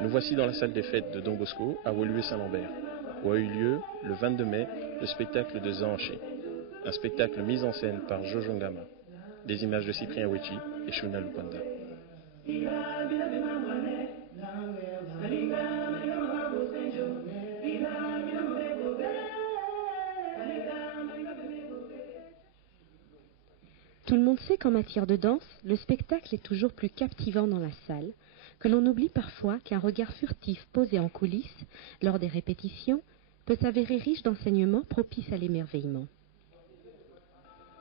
Nous voici dans la salle des fêtes de Don Bosco à Woluwe-Saint-Lambert, où a eu lieu, le 22 mai, le spectacle de Zanché, un spectacle mis en scène par Jojo Ngama, des images de Cyprien Wechi et Shuna Lupanda. Tout le monde sait qu'en matière de danse, le spectacle est toujours plus captivant dans la salle, que l'on oublie parfois qu'un regard furtif posé en coulisses, lors des répétitions, peut s'avérer riche d'enseignements propices à l'émerveillement.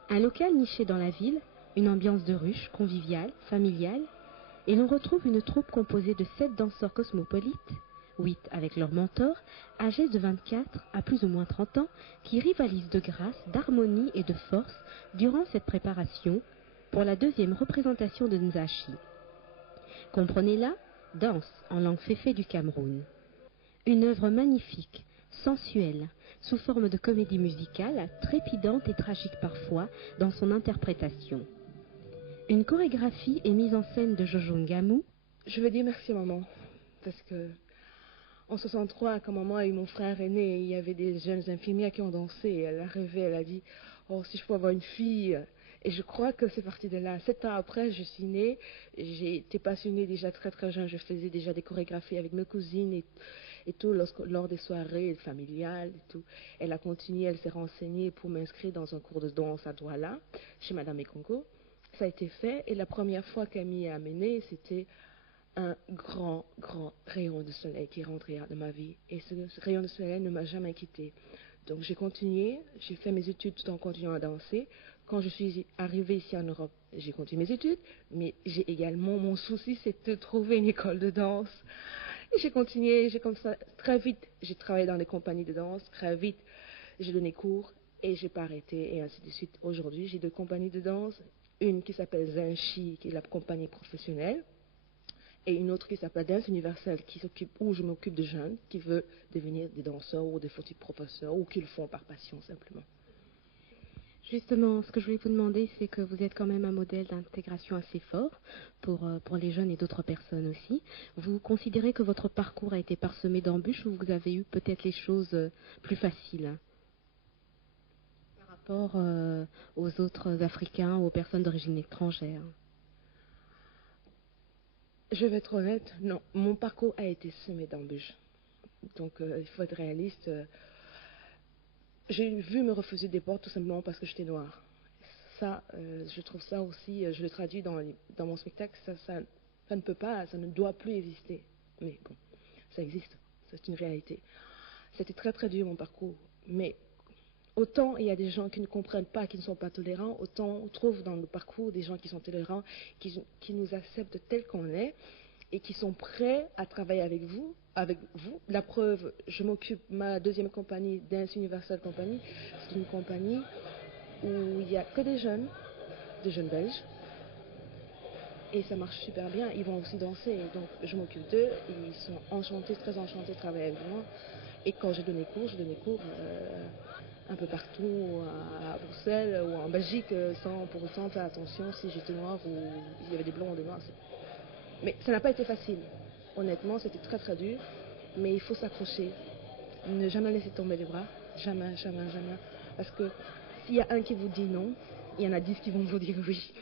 Un local niché dans la ville, une ambiance de ruche, conviviale, familiale, et l'on retrouve une troupe composée de 7 danseurs cosmopolites, 8 avec leur mentor, âgés de 24 à plus ou moins 30 ans, qui rivalisent de grâce, d'harmonie et de force durant cette préparation pour la 2e représentation de Nzachi. Comprenez-la, danse en langue féfé du Cameroun. Une œuvre magnifique, sensuelle, sous forme de comédie musicale, trépidante et tragique parfois dans son interprétation. Une chorégraphie et mise en scène de Jojo Ngamu. Je veux dire merci maman, parce que en 63, quand maman a eu mon frère aîné, il y avait des jeunes infirmières qui ont dansé, et elle a rêvé, elle a dit « Oh, si je peux avoir une fille !» Et je crois que c'est parti de là. 7 ans après, je suis née, j'ai été passionnée déjà très très jeune, je faisais déjà des chorégraphies avec mes cousines et tout, lors des soirées familiales et tout. Elle a continué, elle s'est renseignée pour m'inscrire dans un cours de danse à Douala, chez Madame Ekongo. Ça a été fait, et la première fois qu'elle m'y a amenée, c'était un grand, grand rayon de soleil qui est rentré dans ma vie. Et ce rayon de soleil ne m'a jamais quitté. Donc j'ai continué, j'ai fait mes études tout en continuant à danser. Quand je suis arrivée ici en Europe, j'ai continué mes études, mais j'ai également, mon souci, c'est de trouver une école de danse. Et j'ai continué, j'ai comme ça, très vite, j'ai travaillé dans des compagnies de danse, très vite, j'ai donné cours et j'ai pas arrêté, et ainsi de suite. Aujourd'hui, j'ai 2 compagnies de danse, une qui s'appelle Zanchi, qui est la compagnie professionnelle, et une autre qui s'appelle Danse Universelle, où je m'occupe de jeunes qui veulent devenir des danseurs ou des futurs professeurs, ou qui le font par passion simplement. Justement, ce que je voulais vous demander, c'est que vous êtes quand même un modèle d'intégration assez fort pour les jeunes et d'autres personnes aussi. Vous considérez que votre parcours a été parsemé d'embûches ou vous avez eu peut-être les choses plus faciles par rapport aux autres Africains ou aux personnes d'origine étrangère? Je vais être honnête, non. Mon parcours a été semé d'embûches. Donc, il faut être réaliste. J'ai vu me refuser des portes tout simplement parce que j'étais noire. Ça, je trouve ça aussi, je le traduis dans mon spectacle, ça ne peut pas, ça ne doit plus exister. Mais bon, ça existe, c'est une réalité. C'était très très dur mon parcours. Mais autant il y a des gens qui ne comprennent pas, qui ne sont pas tolérants, autant on trouve dans le parcours des gens qui sont tolérants, qui nous acceptent tels qu'on est et qui sont prêts à travailler avec vous. La preuve, je m'occupe, ma 2e compagnie, Dance Universal Company, c'est une compagnie où il n'y a que des jeunes belges, et ça marche super bien, ils vont aussi danser, donc je m'occupe d'eux, ils sont enchantés, très enchantés de travailler avec moi, et quand je donnais cours un peu partout, à Bruxelles ou en Belgique, sans pour autant faire attention si j'étais noire ou il y avait des blancs ou des noirs. Mais ça n'a pas été facile. Honnêtement, c'était très très dur. Mais il faut s'accrocher. Ne jamais laisser tomber les bras. Jamais, jamais, jamais. Parce que s'il y a un qui vous dit non, il y en a 10 qui vont vous dire oui.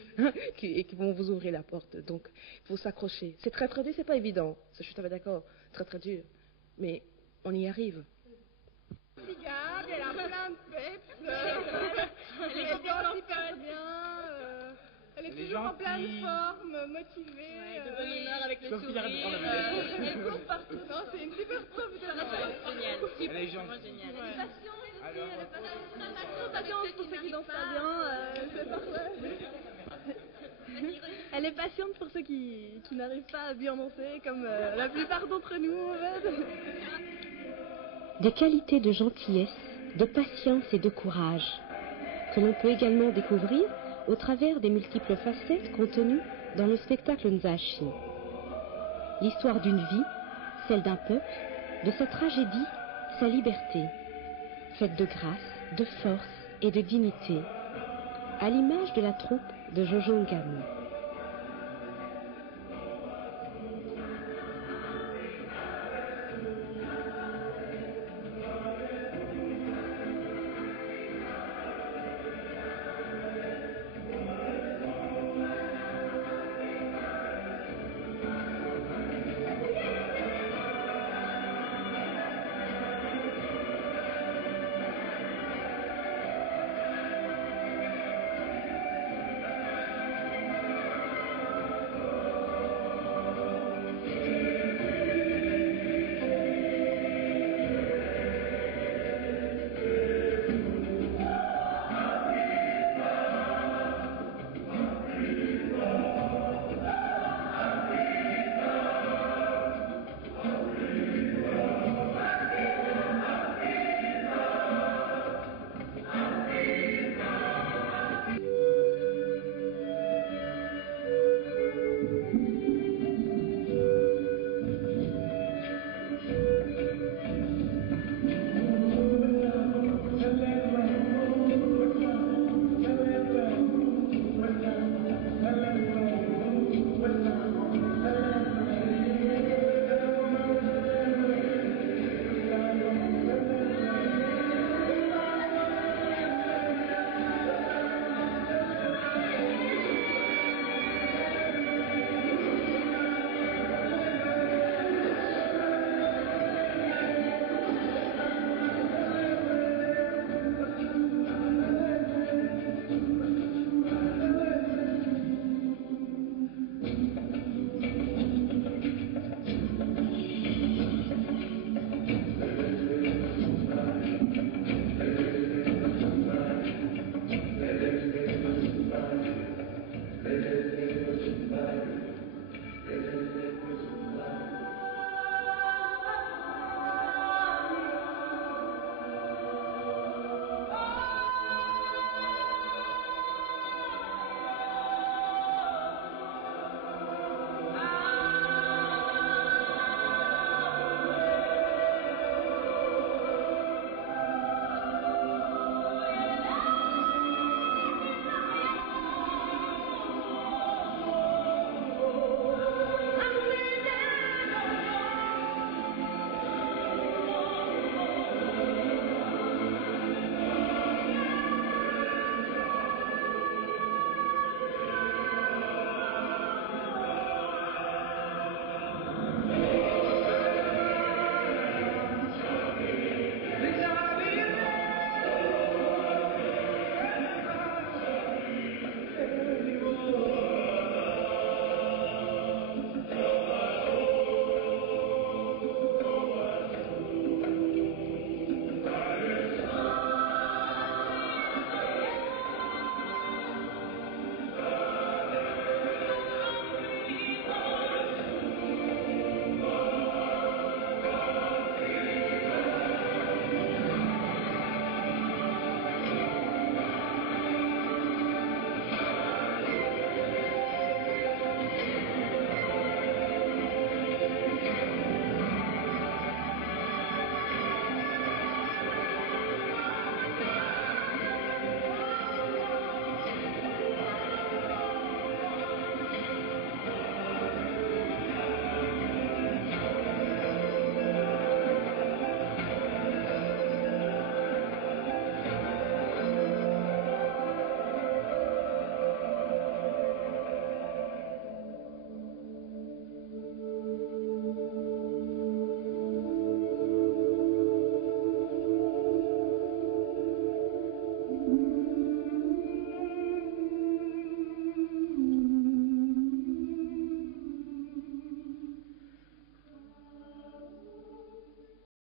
Et qui vont vous ouvrir la porte. Donc, il faut s'accrocher. C'est très très dur, c'est pas évident. Ça, je suis tout à fait d'accord. Très très dur. Mais on y arrive. Regarde, elle a plein de peps. Elle est super bien. Elle est toujours en pleine forme, motivée. Ouais, de bonne humeur avec le sourire. Elle court partout. Non, c'est une super prof de la Génial. Elle est géniale. Elle est patiente aussi. Elle est patiente pour ceux qui dansent pas bien. C'est parfait. Elle est patiente pour ceux qui n'arrivent pas à bien danser, comme la plupart d'entre nous. Des qualités de gentillesse, de patience et de courage, que l'on peut également découvrir au travers des multiples facettes contenues dans le spectacle Nzachi. L'histoire d'une vie, celle d'un peuple, de sa tragédie, sa liberté, faite de grâce, de force et de dignité. à l'image de la troupe de Jojo Ngamy.